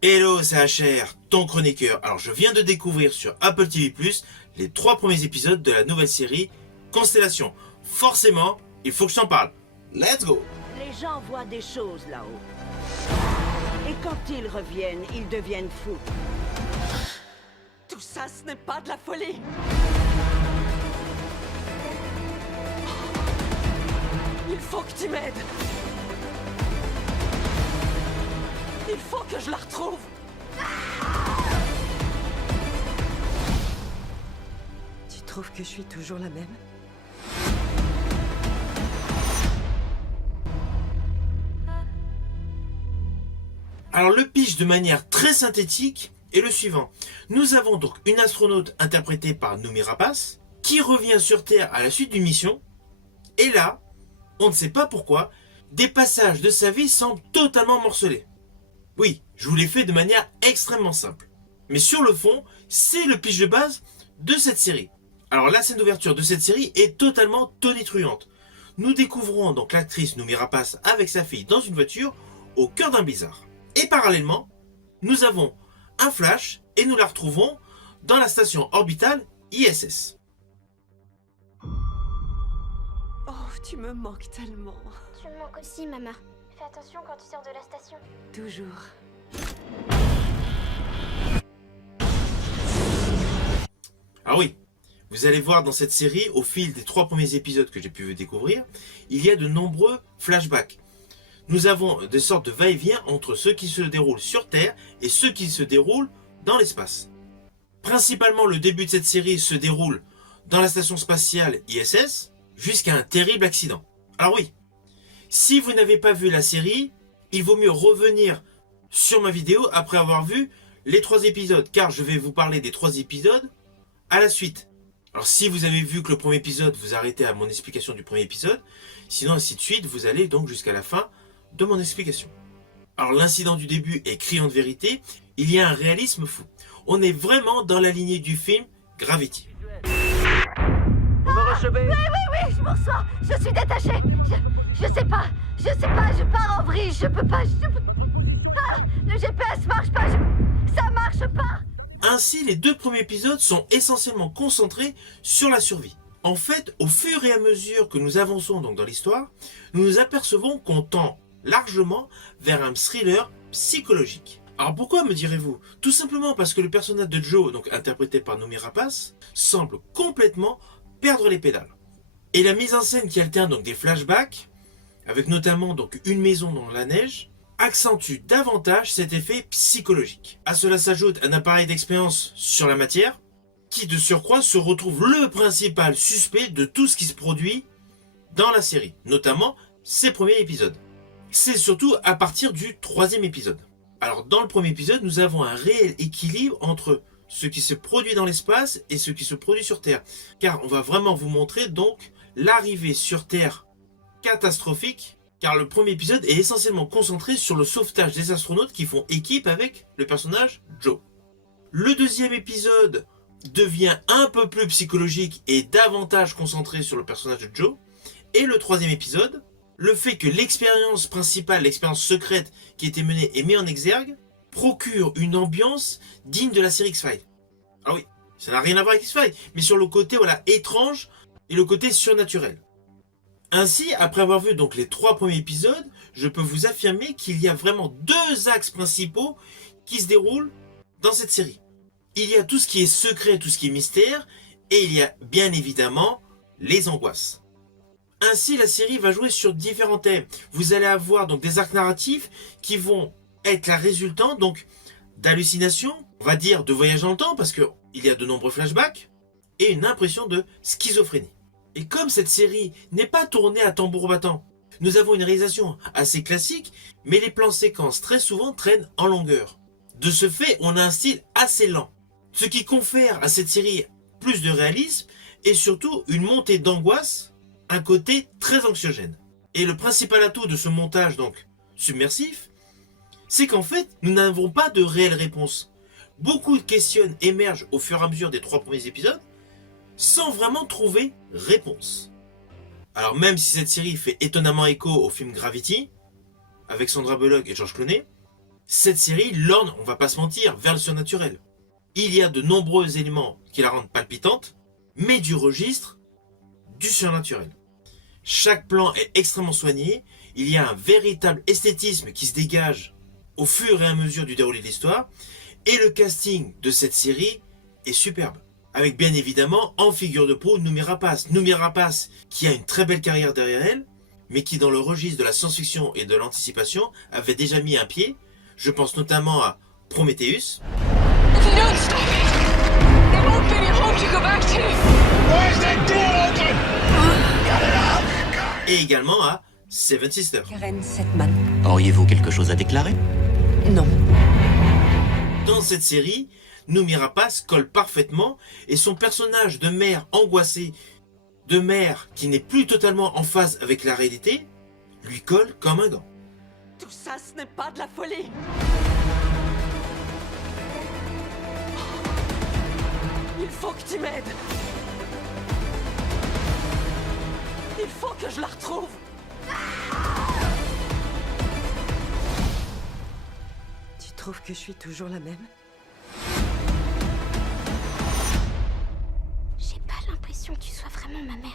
Hello, c'est HR, ton chroniqueur. Alors, je viens de découvrir sur Apple TV+, les 3 premiers épisodes de la nouvelle série Constellation. Forcément, il faut que je t'en parle. Let's go! Les gens voient des choses là-haut. Et quand ils reviennent, ils deviennent fous. Tout ça, ce n'est pas de la folie. Il faut que tu m'aides. Il faut que je la retrouve. Tu trouves que je suis toujours la même? Alors, le pitch de manière très synthétique est le suivant. Nous avons donc une astronaute interprétée par Noomi Rapace qui revient sur Terre à la suite d'une mission. Et là, on ne sait pas pourquoi, des passages de sa vie semblent totalement morcelés. Oui, je vous l'ai fait de manière extrêmement simple. Mais sur le fond, c'est le pitch de base de cette série. Alors la scène d'ouverture de cette série est totalement tonitruante. Nous découvrons donc l'actrice Noomi Rapace avec sa fille dans une voiture au cœur d'un blizzard. Et parallèlement, nous avons un flash et nous la retrouvons dans la station orbitale ISS. Oh, tu me manques tellement. Tu me manques aussi, maman. Fais attention quand tu sors de la station. Toujours. Ah oui, vous allez voir dans cette série, au fil des 3 premiers épisodes que j'ai pu vous découvrir, il y a de nombreux flashbacks. Nous avons des sortes de va-et-vient entre ceux qui se déroulent sur Terre et ceux qui se déroulent dans l'espace. Principalement, le début de cette série se déroule dans la station spatiale ISS jusqu'à un terrible accident. Alors oui, si vous n'avez pas vu la série, il vaut mieux revenir sur ma vidéo après avoir vu les 3 épisodes, car je vais vous parler des 3 épisodes à la suite. Alors si vous avez vu que le premier épisode, vous arrêtez à mon explication du premier épisode, sinon ainsi de suite, vous allez donc jusqu'à la fin de mon explication. Alors l'incident du début est criant de vérité, il y a un réalisme fou. On est vraiment dans la lignée du film Gravity. Vous me recevez? Oui, je m'en sors. Je suis détachée. Je sais pas, je pars en vrille. Je peux pas. Ah, le GPS marche pas. Ça marche pas. Ainsi, les 2 premiers épisodes sont essentiellement concentrés sur la survie. En fait, au fur et à mesure que nous avançons donc dans l'histoire, nous nous apercevons qu'on tend largement vers un thriller psychologique. Alors pourquoi, me direz-vous? Tout simplement parce que le personnage de Joe, donc interprété par Noomi Rapace, semble complètement perdre les pédales. Et la mise en scène qui alterne donc des flashbacks, avec notamment donc une maison dans la neige, accentue davantage cet effet psychologique. À cela s'ajoute un appareil d'expérience sur la matière, qui de surcroît se retrouve le principal suspect de tout ce qui se produit dans la série, notamment ses premiers épisodes. C'est surtout à partir du 3e épisode. Alors dans le premier épisode, nous avons un réel équilibre entre ce qui se produit dans l'espace et ce qui se produit sur Terre. Car on va vraiment vous montrer donc l'arrivée sur Terre catastrophique, car le premier épisode est essentiellement concentré sur le sauvetage des astronautes qui font équipe avec le personnage Joe. Le 2e épisode devient un peu plus psychologique et davantage concentré sur le personnage de Joe. Et le 3e épisode, le fait que l'expérience principale, l'expérience secrète qui était menée et mise en exergue, procure une ambiance digne de la série X-Files. Ah oui, ça n'a rien à voir avec X-Files, mais sur le côté étrange et le côté surnaturel. Ainsi, après avoir vu donc les 3 premiers épisodes, je peux vous affirmer qu'il y a vraiment 2 axes principaux qui se déroulent dans cette série. Il y a tout ce qui est secret, tout ce qui est mystère, et il y a bien évidemment les angoisses. Ainsi, la série va jouer sur différents thèmes. Vous allez avoir donc des arcs narratifs qui vont être la résultante donc d'hallucinations, on va dire de voyage dans le temps, parce qu'il y a de nombreux flashbacks, et une impression de schizophrénie. Et comme cette série n'est pas tournée à tambour battant, nous avons une réalisation assez classique, mais les plans séquences très souvent traînent en longueur. De ce fait, on a un style assez lent, ce qui confère à cette série plus de réalisme et surtout une montée d'angoisse, un côté très anxiogène. Et le principal atout de ce montage donc submersif, c'est qu'en fait, nous n'avons pas de réelle réponse. Beaucoup de questions émergent au fur et à mesure des 3 premiers épisodes, sans vraiment trouver réponse. Alors même si cette série fait étonnamment écho au film Gravity, avec Sandra Bullock et George Clooney, Cette série l'orne, on va pas se mentir, vers le surnaturel. Il y a de nombreux éléments qui la rendent palpitante, mais du registre du surnaturel. Chaque plan est extrêmement soigné, il y a un véritable esthétisme qui se dégage au fur et à mesure du déroulé de l'histoire, et le casting de cette série est superbe. Avec bien évidemment en figure de proue Noomi Rapace. Noomi Rapace qui a une très belle carrière derrière elle, mais qui dans le registre de la science-fiction et de l'anticipation avait déjà mis un pied. Je pense notamment à Prometheus. If you don't stop it, there won't be any home to go back to. Where's that door open? Et également à Seven Sisters. Karen Setman. Auriez-vous quelque chose à déclarer? Non. Dans cette série, Noomi Rapace colle parfaitement et son personnage de mère angoissée, de mère qui n'est plus totalement en phase avec la réalité, lui colle comme un gant. Tout ça, ce n'est pas de la folie. Il faut que tu m'aides. Il faut que je la retrouve. Tu trouves que je suis toujours la même? J'ai pas l'impression que tu sois vraiment ma mère.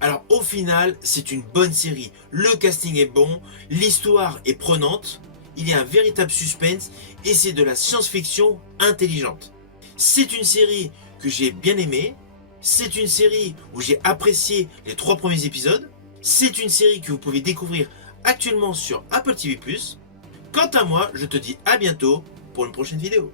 Alors au final, c'est une bonne série. Le casting est bon, l'histoire est prenante, il y a un véritable suspense et c'est de la science-fiction intelligente. C'est une série que j'ai bien aimée, c'est une série où j'ai apprécié les 3 premiers épisodes, c'est une série que vous pouvez découvrir actuellement sur Apple TV+. Quant à moi, je te dis à bientôt pour une prochaine vidéo.